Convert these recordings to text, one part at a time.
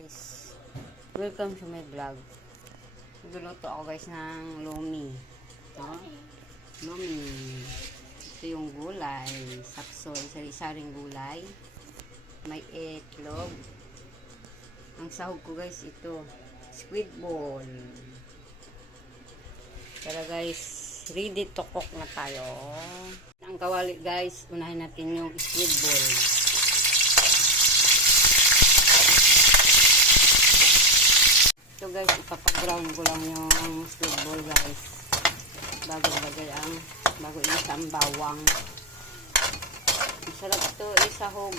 Guys, welcome to my vlog. Nagluluto ako guys ng lomi. Ito, lomi. Ito yung gulay. Sakso, isa-isaring gulay. May etlog. Ang sahog ko guys, ito. Squid ball. Tara guys, ready to cook na tayo. Ang kawali guys, unahin natin yung squid ball. Guys, ipapag-brown ko lang yung squid ball guys. Bago lagay ang, bago ilasa ang bawang. Masarap to isahog.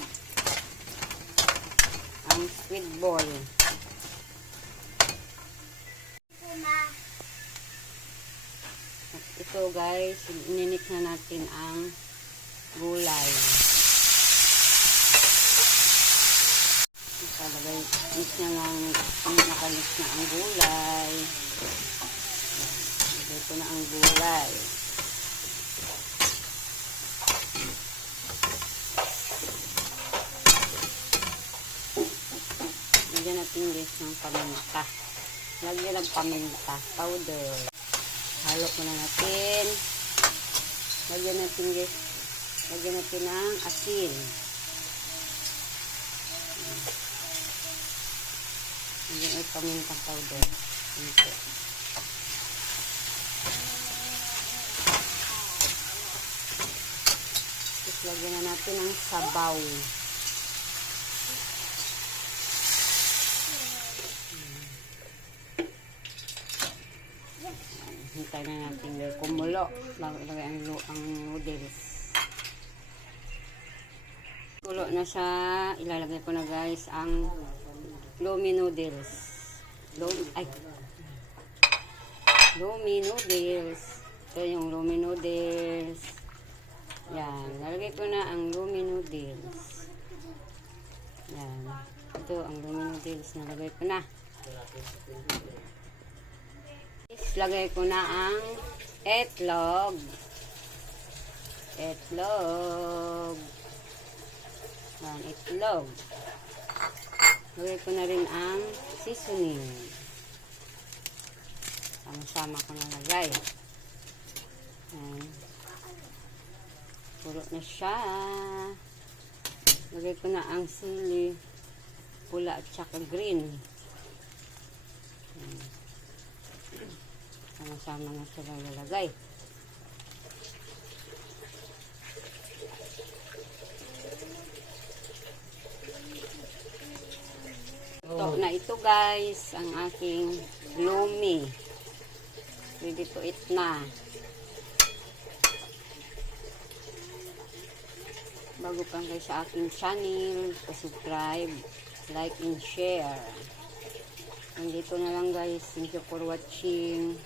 Ang squid ball. At ito guys, ininit na natin ang gulay. Ikalagay, mix na lang, nakamix na ang gulay. Lagay ko na ang gulay. Lagyan natin guys ng paminta. Lagyan ng paminta powder. Halo ko na natin. Lagyan natin guys. Lagyan natin ng asin. Lagyan ay paminta powder. Ito. Tapos lagyan na natin ng sabaw. Hintay na natin yung kumulo bago ilagay ang, ang noodles. Kulo na siya. Ilalagay ko na guys ang lomi noodles. Lomi, ay. Lomi noodles. Ito yung lomi noodles. Yan. Lalagay ko na ang lomi noodles. Yan. Ito ang lomi noodles. Nalagay ko na. Lagay ko na ang etlog. Etlog. Yan, itlog. Lagay ko na rin ang seasoning. Sama-sama ko na lagay. Yan. Puro na siya. Lagay ko na ang sili. Pula at saka green. Sama-sama na sila lalagay. Ito guys, ang aking lumi. Ready to eat na. Bago pa kayo sa aking channel, subscribe, like, and share. Nandito na lang guys. Thank you for watching.